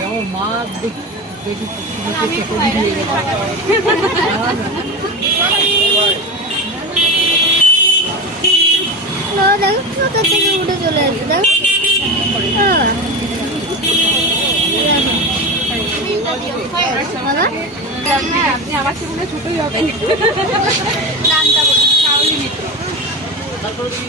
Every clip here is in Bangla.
আমার মা দেখি দেখি কোথা থেকে উঠে চলে আসছে দেখো আপনি আমার হয় ছোটই হবেন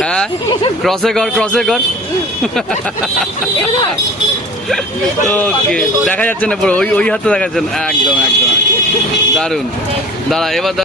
হ্যাঁ? ক্রসে দেখা যাচ্ছে না পুরো, ওই ওই হাতে দেখা যাচ্ছে না। একদম একদম। দারুণ। দাঁড়া, এবার।